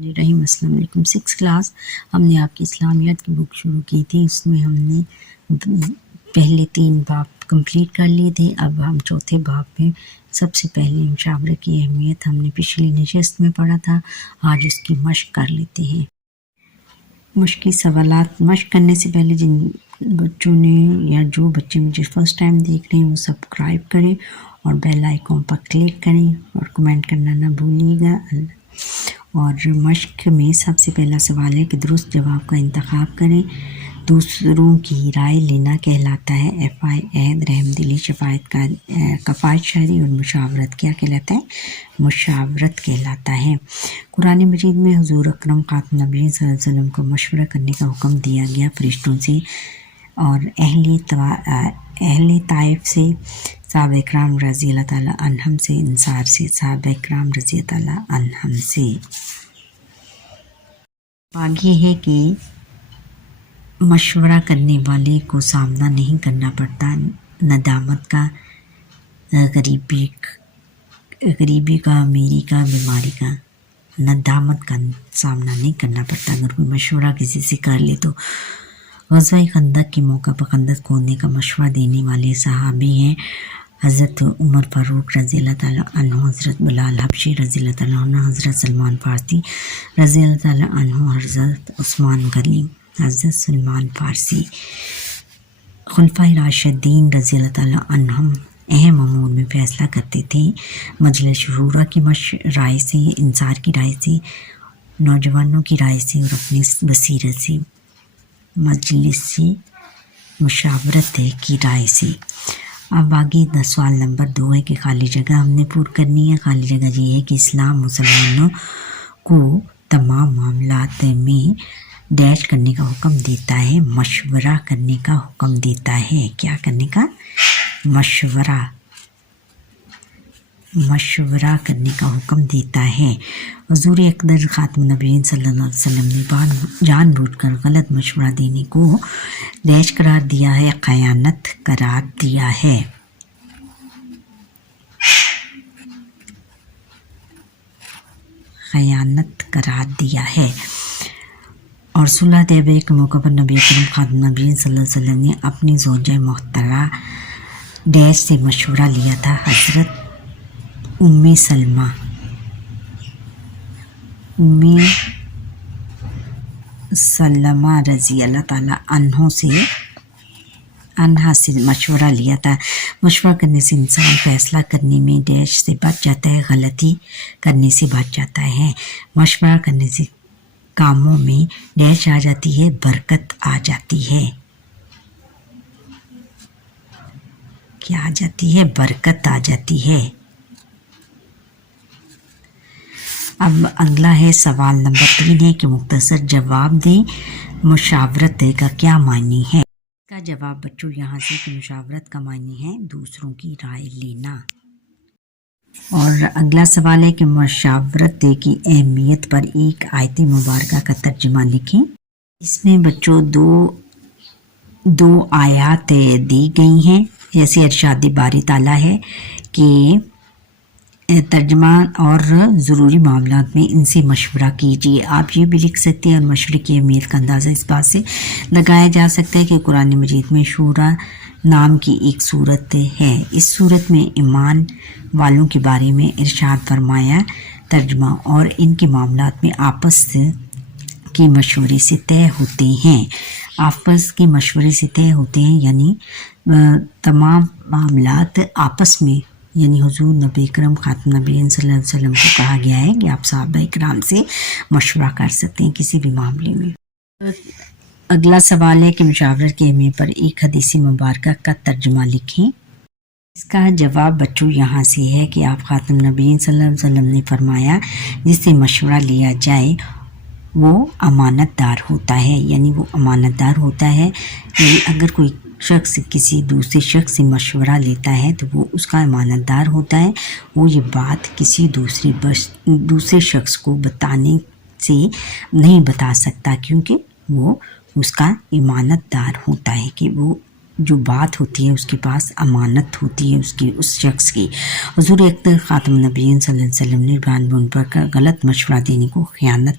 رحیم السلام علیکم۔ 6 کلاس ہم نے آپ کی اسلامیات کی بک شروع کی تھی، اس میں ہم نے پہلے 3 باب کمپلیٹ کر لیے تھے۔ اب ہم چوتھے باب میں سب سے پہلے مشاورے کی اہمیت ہم نے پچھلی نشست میں پڑھا تھا، آج اس کی مشق کر لیتے ہیں۔ مشقی سوالات مشق کرنے سے پہلے جن بچوں نے یا جو بچے مجھے فرسٹ ٹائم دیکھ رہے ہیں وہ سبسکرائب کریں اور بیل آئیکن پر کلک کریں اور کمنٹ کرنا نہ بھولیے گا۔ اور مشق میں سب سے پہلا سوال ہے کہ درست جواب کا انتخاب کریں۔ دوسروں کی رائے لینا کہلاتا ہے عہد، رحم دلی، کفایت شاعری، اور مشاورت کیا کہلاتا ہے؟ مشاورت کہلاتا ہے۔ قرآن مجید میں حضور اکرم خاتم النبیین صلی اللہ علیہ وسلم کو مشورہ کرنے کا حکم دیا گیا، فرشتوں سے اور اہل طائف سے، صحابہ اکرام رضی اللہ تعالیٰ عنہم سے، انصار سے، صحابہ اکرام رضی اللہ تعالیٰ عنہم سے۔ بات یہ ہے کہ مشورہ کرنے والے کو سامنا نہیں کرنا پڑتا ندامت کا، غریبی کا، امیری کا، بیماری کا، ندامت کا سامنا نہیں کرنا پڑتا اگر کوئی مشورہ کسی سے کر لے تو۔ غزوہ خندق کے موقع پر خندق کھودنے کا مشورہ دینے والے صحابی ہیں حضرت عمر فاروق رضی اللہ تعالیٰ عنہ، حضرت بلال حبشی رضی اللہ تعالیٰ عنہ، حضرت سلمان فارسی رضی اللہ تعالیٰ عنہ، حضرت عثمان غنی، حضرت سلمان فارسی۔ خلفائے راشدین رضی اللہ تعالیٰ عنہم اہم امور میں فیصلہ کرتے تھے، مجلس شورا کی رائے سے، انصار کی رائے سے، نوجوانوں کی رائے سے اور اپنی بصیرت سے، مجلس مشاورت کی رائے سے۔ اب آگے سوال نمبر 2 ہے کہ خالی جگہ ہم نے پور کرنی ہے۔ خالی جگہ یہ ہے کہ اسلام مسلمانوں کو تمام معاملات میں ڈیش کرنے کا حکم دیتا ہے، مشورہ کرنے کا حکم دیتا ہے۔ کیا کرنے کا؟ مشورہ کرنے کا حکم دیتا ہے۔ حضور اقدس خاتم النبیین صلی اللہ علیہ وسلم نے جان بوجھ کر غلط مشورہ دینے کو ڈیش قرار دیا ہے، خیانت قرار دیا ہے۔ خیانت قرار دیا ہے۔ اور صلح حدیبیہ کے موقع پر نبی کریم خاتم النبیین صلی اللہ علیہ وسلم نے اپنی زوجہ محترمہ ڈیش سے مشورہ لیا تھا، حضرت ام سلمہ رضی اللہ تعالیٰ عنہ سے مشورہ لیا تھا۔ مشورہ کرنے سے انسان فیصلہ کرنے میں ڈیش سے بچ جاتا ہے، غلطی کرنے سے بچ جاتا ہے۔ مشورہ کرنے سے کاموں میں ڈیش آ جاتی ہے، برکت آ جاتی ہے۔ کیا آ جاتی ہے؟ برکت آ جاتی ہے۔ اب اگلا ہے سوال نمبر 3 ہے کہ مختصر جواب دیں، مشاورت کا کیا معنی ہے؟ اس کا جواب بچوں یہاں سے کہ مشاورت کا معنی ہے دوسروں کی رائے لینا۔ اور اگلا سوال ہے کہ مشاورت کی اہمیت پر ایک آیت مبارکہ کا ترجمہ لکھیں۔ اس میں بچوں دو آیات دی گئی ہیں، جیسے ارشاد باری تعالیٰ ہے کہ ترجمہ اور ضروری معاملات میں ان سے مشورہ کیجیے۔ آپ یہ بھی لکھ سکتے ہیں اور مشورے کی اہمیت کا اندازہ اس بات سے لگایا جا سکتا ہے کہ قرآن مجید میں شورا نام کی ایک صورت ہے، اس صورت میں ایمان والوں کے بارے میں ارشاد فرمایا ترجمہ اور ان کے معاملات میں آپس کے مشورے سے طے ہوتے ہیں۔ آپس کے مشورے سے طے ہوتے ہیں یعنی تمام معاملات آپس میں، یعنی حضور نبی اکرم خاتم النبیین صلی اللہ علیہ وسلم کو کہا گیا ہے کہ آپ صحابہ اکرام سے مشورہ کر سکتے ہیں کسی بھی معاملے میں۔ اگلا سوال ہے کہ مشاورت کی اہمیت پر ایک حدیث مبارکہ کا ترجمہ لکھیں۔ اس کا جواب بچوں یہاں سے ہے کہ آپ خاتم النبیین صلی اللہ علیہ وسلم نے فرمایا جس سے مشورہ لیا جائے وہ امانت دار ہوتا ہے، یعنی وہ امانت دار ہوتا ہے، یعنی اگر کوئی شخص کسی دوسرے شخص سے مشورہ لیتا ہے تو وہ اس کا امانت دار ہوتا ہے، وہ یہ بات کسی دوسرے شخص کو بتانے سے نہیں بتا سکتا کیونکہ وہ اس کا امانت دار ہوتا ہے، کہ وہ جو بات ہوتی ہے اس کے پاس امانت ہوتی ہے اس شخص کی۔ حضور اکرم خاتم النبیین صلی اللہ علیہ وسلم نے جان بوجھ کر غلط مشورہ دینے کو خیانت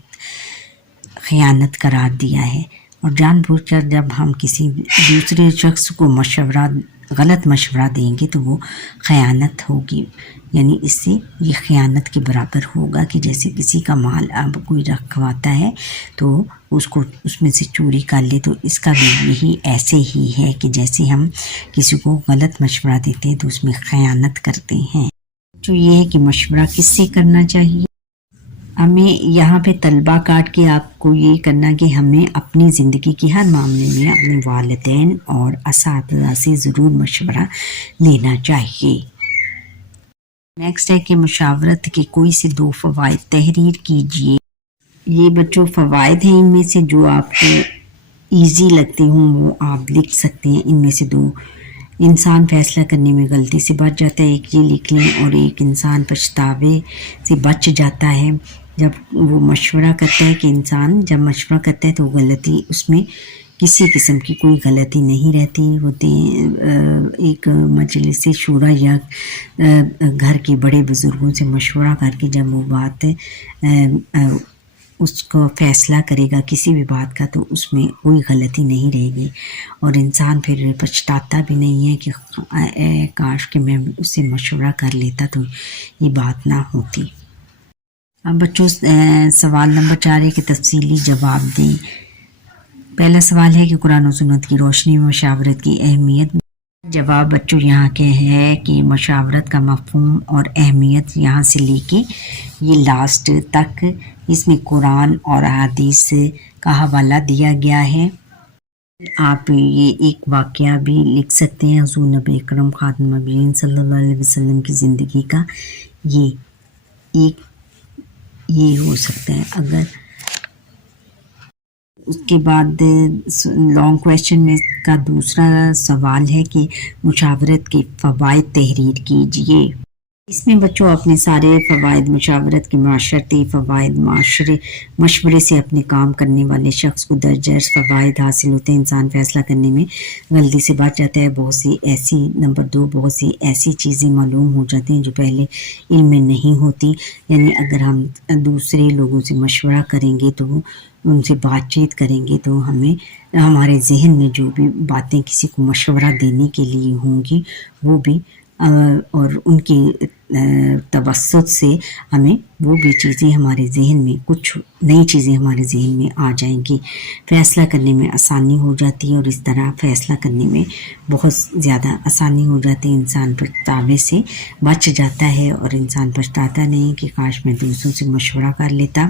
خیانت قرار دیا ہے، اور جان بوجھ کر جب ہم کسی دوسرے شخص کو غلط مشورہ دیں گے تو وہ خیانت ہوگی، یعنی اس سے یہ خیانت کے برابر ہوگا کہ جیسے کسی کا مال اب کوئی رکھواتا ہے تو اس میں سے چوری کر لے، تو اس کا بھی یہی ایسے ہی ہے کہ جیسے ہم کسی کو غلط مشورہ دیتے ہیں تو اس میں خیانت کرتے ہیں۔ جو یہ ہے کہ مشورہ کس سے کرنا چاہیے، ہمیں یہاں پہ طلبہ کاٹ کے آپ کو یہ کرنا کہ ہمیں اپنی زندگی کے ہر معاملے میں اپنے والدین اور اساتذہ سے ضرور مشورہ لینا چاہیے۔ نیکسٹ ہے کہ مشاورت کے کوئی سے 2 فوائد تحریر کیجیے۔ یہ بچوں فوائد ہیں، ان میں سے جو آپ کو ایزی لگتے ہوں وہ آپ لکھ سکتے ہیں۔ ان میں سے 2، انسان فیصلہ کرنے میں غلطی سے بچ جاتا ہے، ایک یہ لکھ لیں، اور ایک انسان پچھتاوے سے بچ جاتا ہے جب وہ مشورہ کرتا ہے، کہ انسان جب مشورہ کرتا ہے تو غلطی اس میں کسی قسم کی کوئی غلطی نہیں رہتی ہوتی۔ ایک مجلس شورا یا گھر کے بڑے بزرگوں سے مشورہ کر کے جب وہ بات اس کو فیصلہ کرے گا کسی بھی بات کا تو اس میں کوئی غلطی نہیں رہے گی، اور انسان پھر پچھتاتا بھی نہیں ہے کہ کاش کہ میں اس سے مشورہ کر لیتا تو یہ بات نہ ہوتی۔ اب بچوں سوال نمبر 4 ہے کہ تفصیلی جواب دیں۔ پہلا سوال ہے کہ قرآن و سنت کی روشنی میں مشاورت کی اہمیت۔ جواب بچوں یہاں کے ہے کہ مشاورت کا مفہوم اور اہمیت یہاں سے لے کے یہ لاسٹ تک اس میں قرآن اور حدیث کا حوالہ دیا گیا ہے۔ آپ یہ ایک واقعہ بھی لکھ سکتے ہیں حضور نبی اکرم خاتم النبیین صلی اللہ علیہ وسلم کی زندگی کا، یہ ہو سکتا ہے۔ اگر اس کے بعد لانگ کویشچن میں کا دوسرا سوال ہے کہ مشاورت کے فوائد تحریر کیجیے۔ اس میں بچوں اپنے سارے فوائد، مشاورت کے معاشرتی فوائد، مشورے سے اپنے کام کرنے والے شخص کو درجہ فوائد حاصل ہوتے ہیں، انسان فیصلہ کرنے میں غلطی سے بچ جاتا ہے، نمبر 2 بہت سی ایسی چیزیں معلوم ہو جاتی ہیں جو پہلے علم میں نہیں ہوتی، یعنی اگر ہم دوسرے لوگوں سے مشورہ کریں گے تو ان سے بات چیت کریں گے تو ہمارے ذہن میں جو بھی باتیں کسی کو مشورہ دینے کے لیے ہوں گی وہ بھی اور ان کی توسط سے ہمیں وہ بھی چیزیں ہمارے ذہن میں، کچھ نئی چیزیں ہمارے ذہن میں آ جائیں گی، فیصلہ کرنے میں آسانی ہو جاتی ہے، اور اس طرح فیصلہ کرنے میں بہت زیادہ آسانی ہو جاتی ہے، انسان پچھتاوے سے بچ جاتا ہے، اور انسان پچھتاتا نہیں کہ کاش میں دوسروں سے مشورہ کر لیتا۔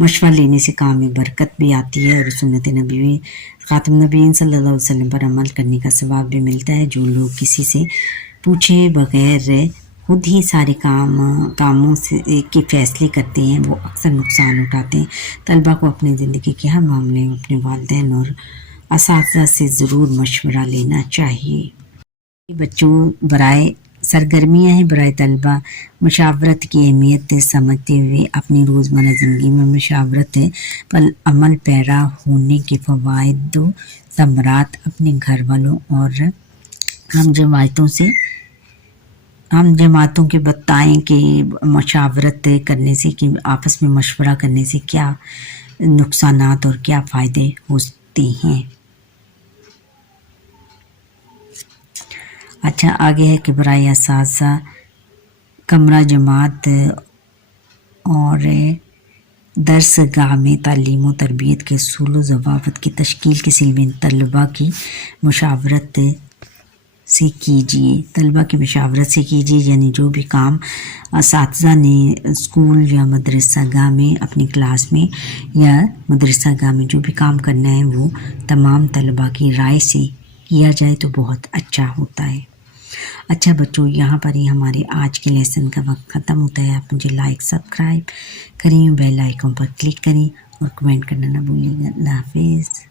مشورہ لینے سے کام میں برکت بھی آتی ہے، اور سنت نبی خاتم النبیین صلی اللہ علیہ وسلم پر عمل کرنے کا ثواب بھی ملتا ہے۔ جو لوگ کسی سے پوچھے بغیر خود ہی سارے کاموں کے فیصلے کرتے ہیں وہ اکثر نقصان اٹھاتے ہیں۔ طلبہ کو اپنی زندگی کے ہر معاملے میں اپنے والدین اور اساتذہ سے ضرور مشورہ لینا چاہیے۔ بچوں برائے سرگرمیاں ہیں برائے طلبہ مشاورت کی اہمیت سمجھتے ہوئے اپنی روزمرہ زندگی میں مشاورت پر عمل پیرا ہونے کے فوائد و ثمرات اپنے گھر والوں اور ہم جماعتوں کے بتائیں کہ مشاورت کرنے سے، کہ آپس میں مشورہ کرنے سے کیا نقصانات اور کیا فائدے ہوتے ہیں۔ اچھا آگے ہے کہ برائے اساتذہ کمرہ جماعت اور درس گاہ میں تعلیم و تربیت کے اصول و ضوابط کی تشکیل کے سلسلے میں طلبہ کی مشاورت سے کیجیے۔ طلبہ کی مشاورت سے کیجیے، یعنی جو بھی کام اساتذہ نے اسکول یا مدرسہ گاہ میں اپنی کلاس میں یا مدرسہ گاہ میں جو بھی کام کرنا ہے وہ تمام طلبہ کی رائے سے کیا جائے تو بہت اچھا ہوتا ہے۔ اچھا بچوں یہاں پر ہی ہمارے آج کے لیسن کا وقت ختم ہوتا ہے۔ آپ مجھے لائک سبسکرائب کریں، بیل آئیکن پر کلک کریں اور کمنٹ کرنا نہ بھولیں گا۔ اللہ حافظ۔